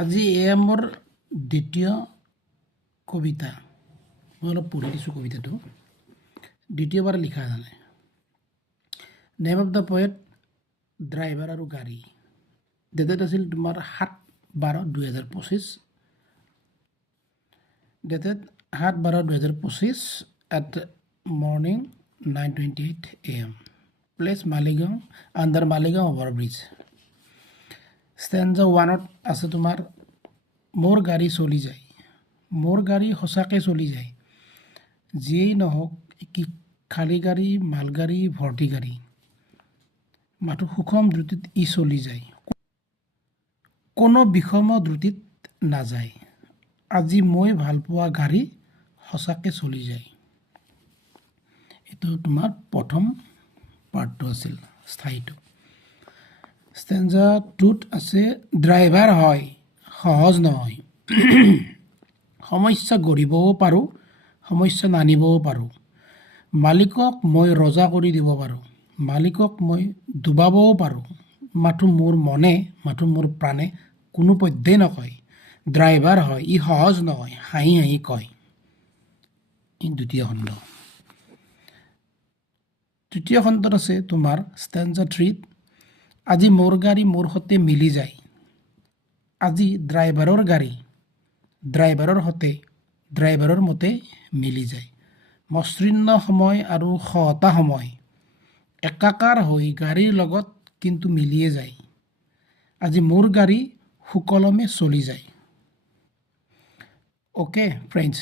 আজি এএমৰ দ্বিতীয় কবিতা মই অলপ পঢ়ি দিছোঁ কবিতাটো দ্বিতীয়বাৰ লিখা জানে name of the poet driver আৰু গাড়ী ডেটেড আছিল তোমাৰ 7/12/2025 dated 7/12/2025 at morning 9:28 AM place Maligaon under Maligaon overbridge ষ্টেঞ্জা 1ত আছে তোমাৰ মোৰ গাড়ী চলি যায় মোৰ গাড়ী সঁচাকৈ চলি যায় যিয়েই নহওক কি খালী গাড়ী মালগাড়ী ভৰ্তি গাড়ী মাথো সুষম দ্ৰুতিত ই চলি যায় কোনো বিষম দ্ৰুতিত নাযায় আজি মই ভালপোৱা গাড়ী সঁচাকৈ চলি যায় এইটো তোমাৰ প্ৰথম পাৰ্টটো আছিল স্থায়ীটো ষ্টেঞ্জা 2ত আছে ড্ৰাইভাৰ হয় সহজ নহয় সমস্যা গঢ়িবও পাৰোঁ সমস্যা নানিবও পাৰোঁ মালিকক মই ৰজা কৰি দিব পাৰোঁ মালিকক মই ডুবাবও পাৰোঁ মাথো মোৰ মনে মাথো মোৰ প্ৰাণে কোনো পধ্যেই নকয় ড্ৰাইভাৰ হয় ই সহজ নহয় হাঁহি হাঁহি কয় ই দ্বিতীয় খণ্ড তৃতীয় খণ্ডত আছে তোমাৰ ষ্টেঞ্জা 3ত আজি মোৰ গাড়ী মোৰ সৈতে মিলি যায় আজি ড্ৰাইভাৰৰ গাড়ী ড্ৰাইভাৰৰ সৈতে ড্ৰাইভাৰৰ মতে মিলি যায় মসৃণ সময় আৰু সহতা সময় একাকাৰ হৈ গাড়ীৰ লগত কিন্তু মিলিয়ে যায় আজি মোৰ গাড়ী সুকলমে চলি যায় অ'কে ফ্ৰেণ্ডছ